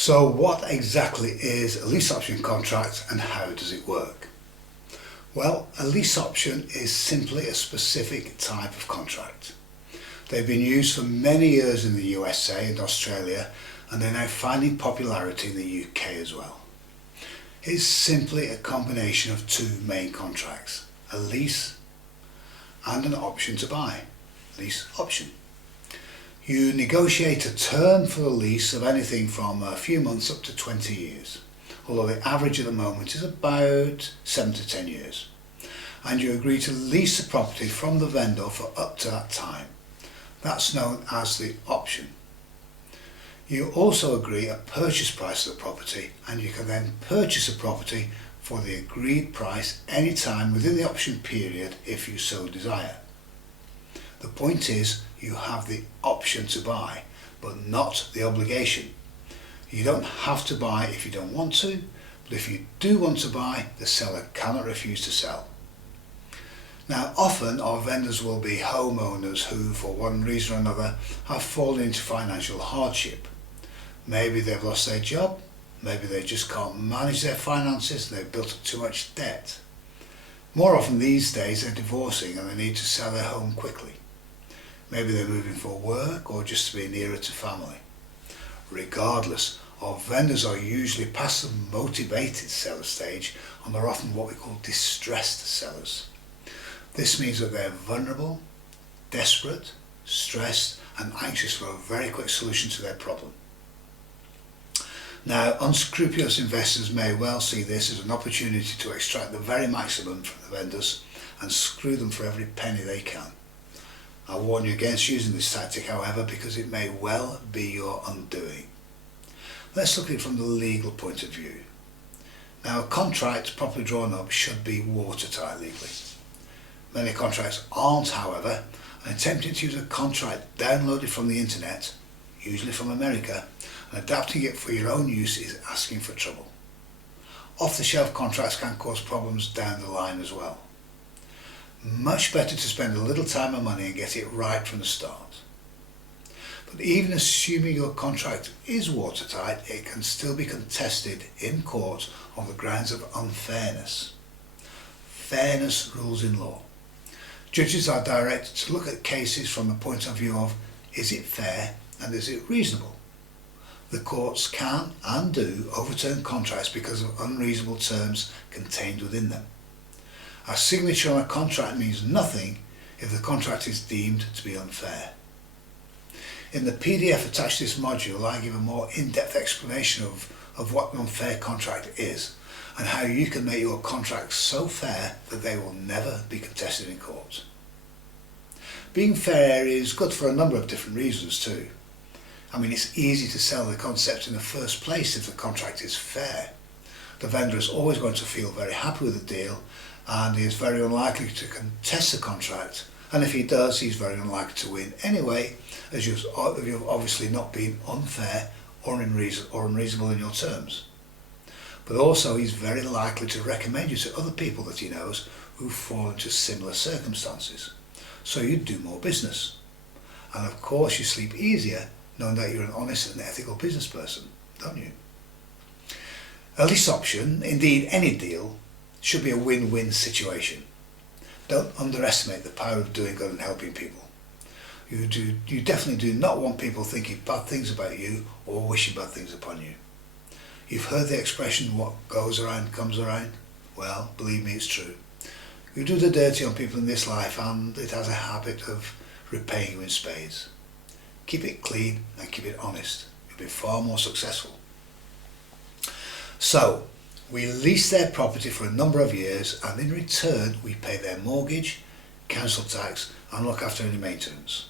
So what exactly is a lease option contract and how does it work? Well, a lease option is simply a specific type of contract. They've been used for many years in the USA and Australia, and they're now finding popularity in the UK as well. It's simply a combination of two main contracts, a lease and an option to buy, lease option. You negotiate a term for the lease of anything from a few months up to 20 years, although the average at the moment is about 7 to 10 years. And you agree to lease the property from the vendor for up to that time. That's known as the option. You also agree a purchase price of the property, and you can then purchase a property for the agreed price any time within the option period if you so desire. The point is, you have the option to buy, but not the obligation. You don't have to buy if you don't want to, but if you do want to buy, the seller cannot refuse to sell. Now, often our vendors will be homeowners who, for one reason or another, have fallen into financial hardship. Maybe they've lost their job, maybe they just can't manage their finances and they've built up too much debt. More often these days they're divorcing and they need to sell their home quickly. Maybe they're moving for work or just to be nearer to family. Regardless, our vendors are usually past the motivated seller stage and they're often what we call distressed sellers. This means that they're vulnerable, desperate, stressed and anxious for a very quick solution to their problem. Now, unscrupulous investors may well see this as an opportunity to extract the very maximum from the vendors and screw them for every penny they can. I warn you against using this tactic, however, because it may well be your undoing. Let's look at it from the legal point of view. Now, a contract properly drawn up should be watertight legally. Many contracts aren't, however, and attempting to use a contract downloaded from the internet, usually from America, and adapting it for your own use is asking for trouble. Off-the-shelf contracts can cause problems down the line as well. Much better to spend a little time and money and get it right from the start. But even assuming your contract is watertight, it can still be contested in court on the grounds of unfairness. Fairness rules in law. Judges are directed to look at cases from the point of view of, is it fair and is it reasonable? The courts can and do overturn contracts because of unreasonable terms contained within them. A signature on a contract means nothing if the contract is deemed to be unfair. In the PDF attached to this module, I give a more in-depth explanation of what an unfair contract is and how you can make your contracts so fair that they will never be contested in court. Being fair is good for a number of different reasons too. I mean, it's easy to sell the concept in the first place if the contract is fair. The vendor is always going to feel very happy with the deal and he is very unlikely to contest the contract, and if he does, he's very unlikely to win anyway, as you've obviously not been unfair or unreasonable in your terms. But also he's very likely to recommend you to other people that he knows who fall into similar circumstances, so you do more business. And of course you sleep easier knowing that you're an honest and ethical business person, don't you? A lease option, indeed any deal, should be a win-win situation. Don't underestimate the power of doing good and helping people. You definitely do not want people thinking bad things about you or wishing bad things upon you. You've heard the expression, what goes around comes around? Well, believe me, it's true. You do the dirty on people in this life and it has a habit of repaying you in spades. Keep it clean and keep it honest. You'll be far more successful. So, we lease their property for a number of years and in return we pay their mortgage, council tax and look after any maintenance.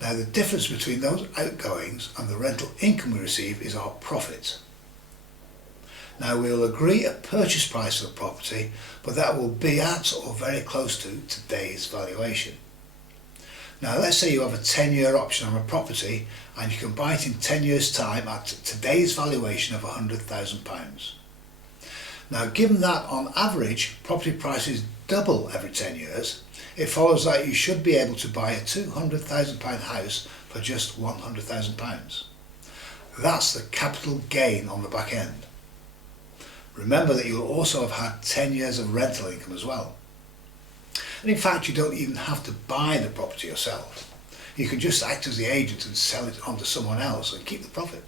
Now the difference between those outgoings and the rental income we receive is our profit. Now we'll agree a purchase price for the property, but that will be at or very close to today's valuation. Now let's say you have a 10-year option on a property and you can buy it in 10 years time at today's valuation of £100,000. Now given that on average property prices double every 10 years, it follows that you should be able to buy a £200,000 house for just £100,000. That's the capital gain on the back end. Remember that you'll also have had 10 years of rental income as well. And in fact, you don't even have to buy the property yourself. You can just act as the agent and sell it on to someone else and keep the profit.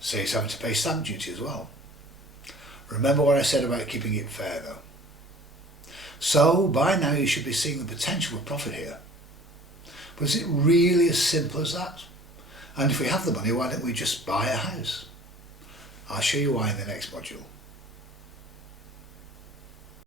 Saves having to pay stamp duty as well. Remember what I said about keeping it fair though. So by now you should be seeing the potential of profit here. But is it really as simple as that? And if we have the money, why don't we just buy a house? I'll show you why in the next module.